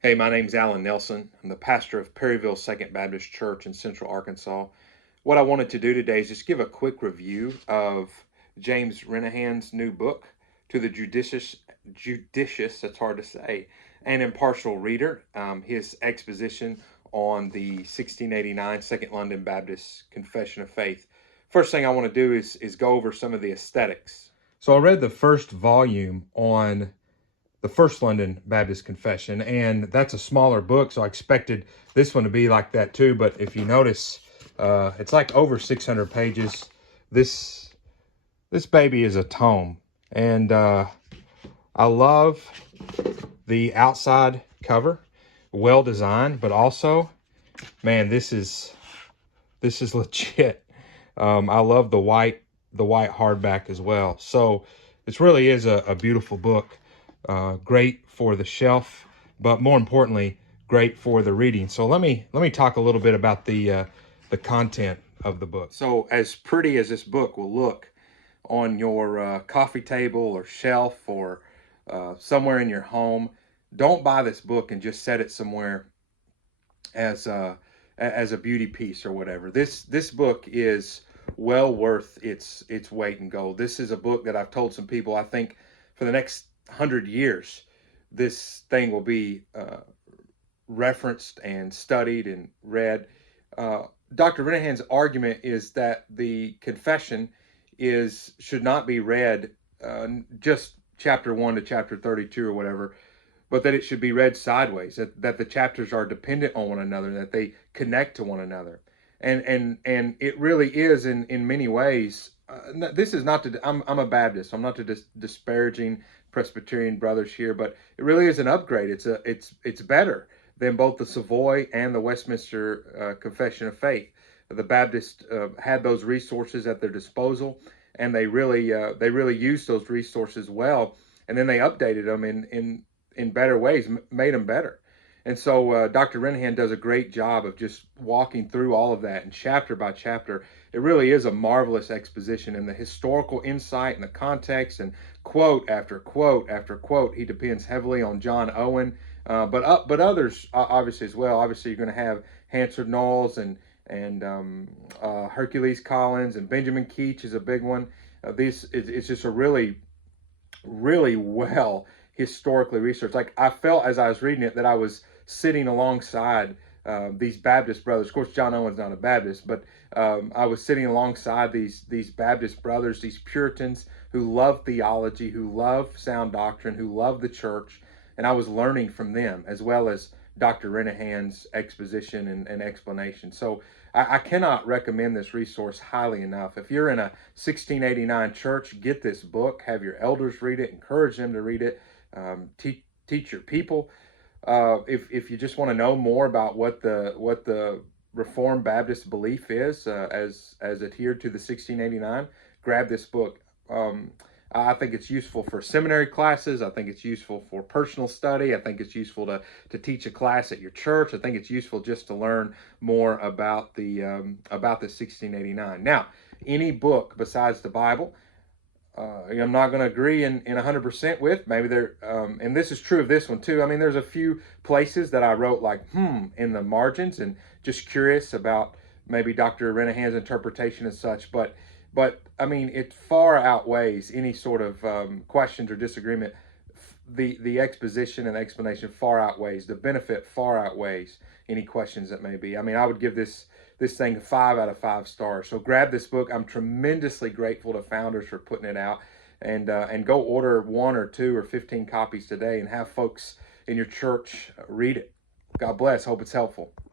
Hey, my name's Alan Nelson. I'm the pastor of Perryville Second Baptist Church in Central Arkansas. What I wanted to do today is just give a quick review of James Renihan's new book, To the Judicious, that's hard to say, and Impartial Reader, his exposition on the 1689 Second London Baptist Confession of Faith. First thing I want to do is go over some of the aesthetics. So I read the first volume on the First London Baptist Confession, and that's a smaller book, so I expected this one to be like that too. But if you notice, it's like over 600 pages. This baby is a tome, and I love the outside cover, well designed, but also, man, this is legit. I love the white hardback as well. So this really is a beautiful book. Great for the shelf, but more importantly, great for the reading. So let me talk a little bit about the content of the book. So as pretty as this book will look on your coffee table or shelf or somewhere in your home, don't buy this book and just set it somewhere as a beauty piece or whatever. This book is well worth its weight in gold. This is a book that I've told some people, I think for the next 100 years, this thing will be referenced and studied and read. Dr. Renihan's argument is that the confession should not be read just chapter 1 to chapter 32 or whatever, but that it should be read sideways, that the chapters are dependent on one another, that they connect to one another. And it really is in many ways. This is not to, I'm a Baptist, so I'm not to disparaging Presbyterian brothers here, but it really is an upgrade. It's better than both the Savoy and the Westminster Confession of Faith. The Baptists had those resources at their disposal, and they really used those resources well, and then they updated them in better ways, made them better. And so Dr. Renihan does a great job of just walking through all of that and chapter by chapter. It really is a marvelous exposition, and the historical insight and the context and quote after quote after quote. He depends heavily on John Owen, but others obviously as well. Obviously, you're going to have Hansard Knowles and Hercules Collins, and Benjamin Keach is a big one. It's just a really well historically researched. Like, I felt as I was reading it that I was sitting alongside these Baptist brothers. Of course, John Owen's not a Baptist, but I was sitting alongside these Baptist brothers, these Puritans who love theology, who love sound doctrine, who love the church, and I was learning from them as well as Dr. Renihan's exposition and explanation. So I cannot recommend this resource highly enough. If you're in a 1689 church, get this book, have your elders read it, encourage them to read it, teach your people. If you just want to know more about what the Reformed Baptist belief is as adhered to the 1689, grab this book. I think it's useful for seminary classes. I think it's useful for personal study. I think it's useful to teach a class at your church. I think it's useful just to learn more about the 1689. Now, any book besides the Bible, I'm not going to agree in 100% with. Maybe there, and this is true of this one too. I mean, there's a few places that I wrote like, in the margins, and just curious about maybe Dr. Renihan's interpretation and such. But I mean, it far outweighs any sort of questions or disagreement. The exposition and explanation far outweighs the benefit, far outweighs any questions that may be. I mean, I would give this thing a 5 out of 5 stars. So grab this book. I'm tremendously grateful to Founders for putting it out, and go order 1 or 2 or 15 copies today, and have folks in your church read it. God bless. Hope it's helpful.